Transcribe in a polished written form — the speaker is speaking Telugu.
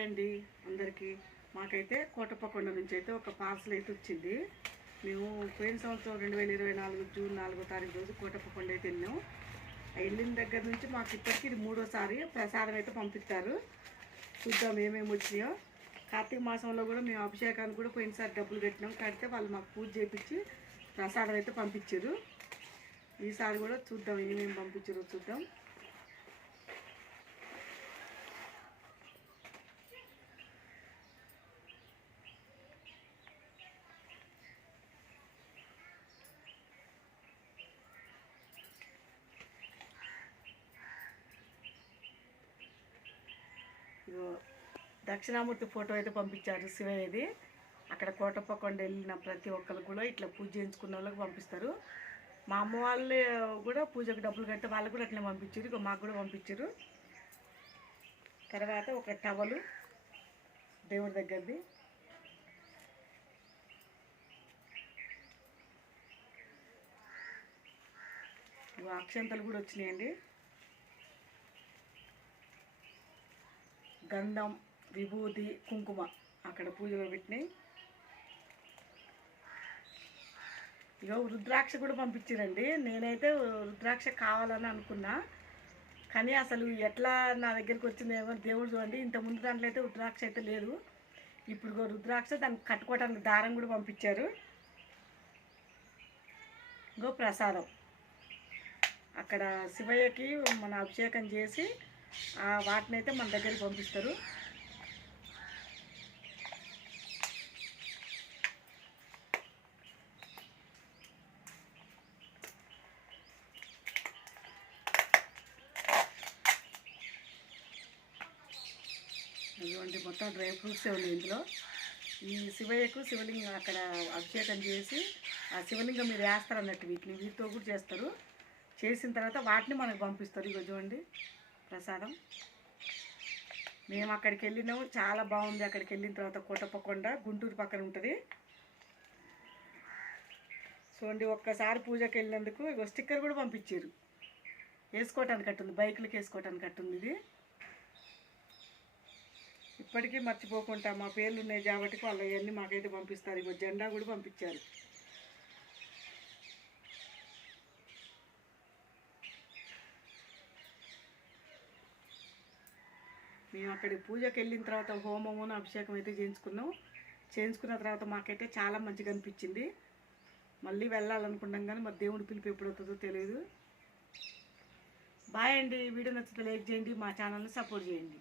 హాయ్ అండి అందరికీ. మాకైతే కోటప్పకొండ నుంచి అయితే ఒక పార్సల్ అయితే వచ్చింది. మేము పోయిన సంవత్సరం 2024 జూన్ 4వ తారీఖు రోజు కోటప్పకొండ అయితే వెళ్ళాం. వెళ్ళిన దగ్గర నుంచి మాకు ఇప్పటికీ ఇది 3వసారి ప్రసాదం అయితే పంపిస్తారు. చూద్దాం ఏమేమి వచ్చినాయో. కార్తీక మాసంలో కూడా మేము అభిషేకానికి కూడా పోయినసారి డబ్బులు కట్టినాం. కడితే వాళ్ళు మాకు పూజ చేయించి ప్రసాదం అయితే పంపించారు. ఈసారి కూడా చూద్దాం ఏమేమి పంపించారో చూద్దాం. దక్షిణామూర్తి ఫోటో అయితే పంపించారు శివయ్యది. అక్కడ కోటప్పకొండ వెళ్ళిన ప్రతి ఒక్కరు కూడా ఇట్లా పూజ చేయించుకున్న వాళ్ళకి పంపిస్తారు. మా అమ్మ వాళ్ళు కూడా పూజకు డబ్బులు కడితే వాళ్ళకు కూడా అట్లా పంపించారు. ఇక మాకు కూడా పంపించారు. తర్వాత ఒక టవలు దేవుడి దగ్గరది, అక్షంతలు కూడా వచ్చినాయండి. గంధం, విభూతి, కుంకుమ అక్కడ పూజలో పెట్టినాయి. ఇక రుద్రాక్ష కూడా పంపించారండి. నేనైతే రుద్రాక్ష కావాలని అనుకున్నా, కానీ అసలు ఎట్లా నా దగ్గరికి వచ్చిందేమో దేవుడు చూడండి. ఇంతకుముందు దాంట్లో అయితే రుద్రాక్ష అయితే లేదు. ఇప్పుడు రుద్రాక్ష దానికి కట్టుకోవడానికి దారం కూడా పంపించారు. ఇంకో ప్రసాదం అక్కడ శివయ్యకి మన అభిషేకం చేసి వాటిని అయితే మన దగ్గరికి పంపిస్తారు. ఇటువంటి మొత్తం డ్రై ఫ్రూట్సే ఉన్నాయి ఇందులో. ఈ శివయ్యకు శివలింగం అక్కడ అభిషేకం చేసి ఆ శివలింగం మీరు వేస్తారు అన్నట్టు వీటితో కూడా చేస్తారు. చేసిన తర్వాత వాటిని మనకు పంపిస్తారు. ఇక చూడండి ప్రసాదం. మేము అక్కడికి వెళ్ళినాము, చాలా బాగుంది. అక్కడికి వెళ్ళిన తర్వాత కోటప్పకొండ గుంటూరు పక్కన ఉంటుంది. చూడండి ఒక్కసారి పూజకి వెళ్ళినందుకు ఇక స్టిక్కర్ కూడా పంపించారు. వేసుకోవటానికి అట్టుంది, బైకులకి వేసుకోవటానికి అట్టుంది. ఇది ఇప్పటికీ మర్చిపోకుండా మా పేర్లు ఉన్నాయి కాబట్టి వాళ్ళు అవన్నీ మాకైతే పంపిస్తారు. ఇక జెండా కూడా పంపించారు. మేము అక్కడికి పూజకి వెళ్ళిన తర్వాత హోమమును అభిషేకం అయితే చేయించుకున్న తర్వాత మాకైతే చాలా మంచిగా అనిపించింది. మళ్ళీ వెళ్ళాలనుకున్నాం కానీ మరి దేవుడి పిలుపు ఎప్పుడు వస్తుందో తెలియదు. బాయ్ అండి. వీడియో నచ్చితే లైక్ చేయండి, మా ఛానల్ని సపోర్ట్ చేయండి.